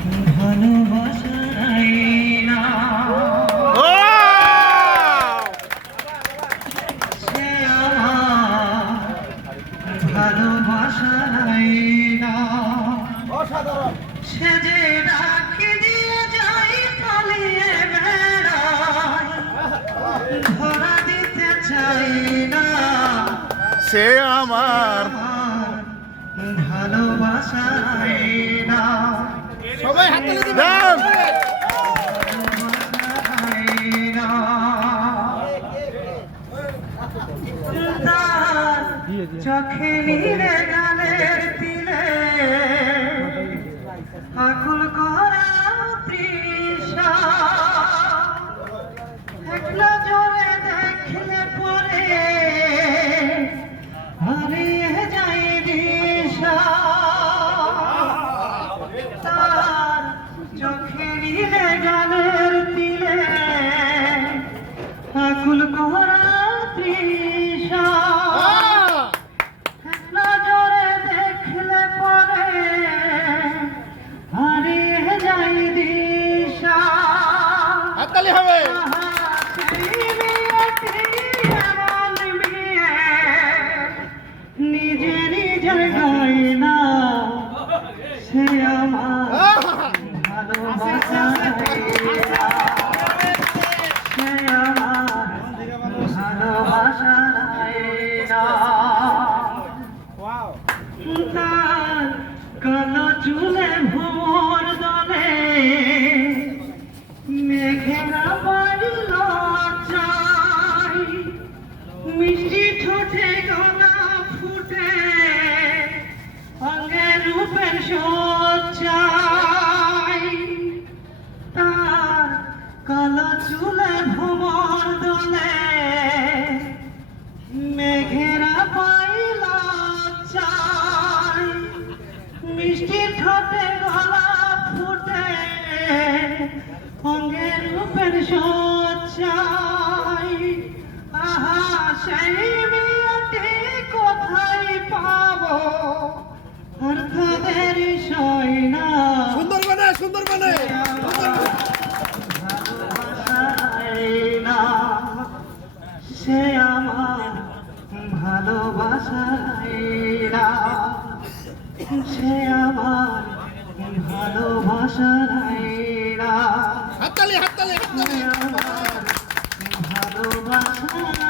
ভালোবাসার আয়না সে আমার ভালোবাসার আয়না সে যে ডাকি দিয়ে যাই পালিয়ে বেড়ায় ধরা দিতে চাই না সে আমার ভালোবাসার আয়না সবাই হাততালি দিবেন চোখে নীলে গানের দিলে আকুল করা তৃষা একলা জোরে দেখলে পরে হারিয়ে যাই দিশা তার চোখে নীলে গানের দিলে আকুল করা তৃষা নজরে দেখলে পরে হারিয়ে যাই দিশা হাততালি হবে নিজে নিজের গাই না সে আমার ভালোবাসা সে আমার ভালোবাসা তার কালো চুলে ভোর দলে মেঘেরা বাড়িল চাই মিষ্টি ঠোঁটে গলা ফুটে অঙ্গে রূপের সজ্জাই তার কালো চুলে ভোর দলে মেঘেরা পাইল চাই মিষ্টি ঠোঁটে গলা ফুটে অঙ্গে রূপের সজ্জাই আহা সেই মেয়েটি কোথায় পাবো আর তাদের সয় না সুন্দরবনে সে আমার ভালোবাসায় সে আমার ভালোবাসার হাততালি আমার ভালোবাসা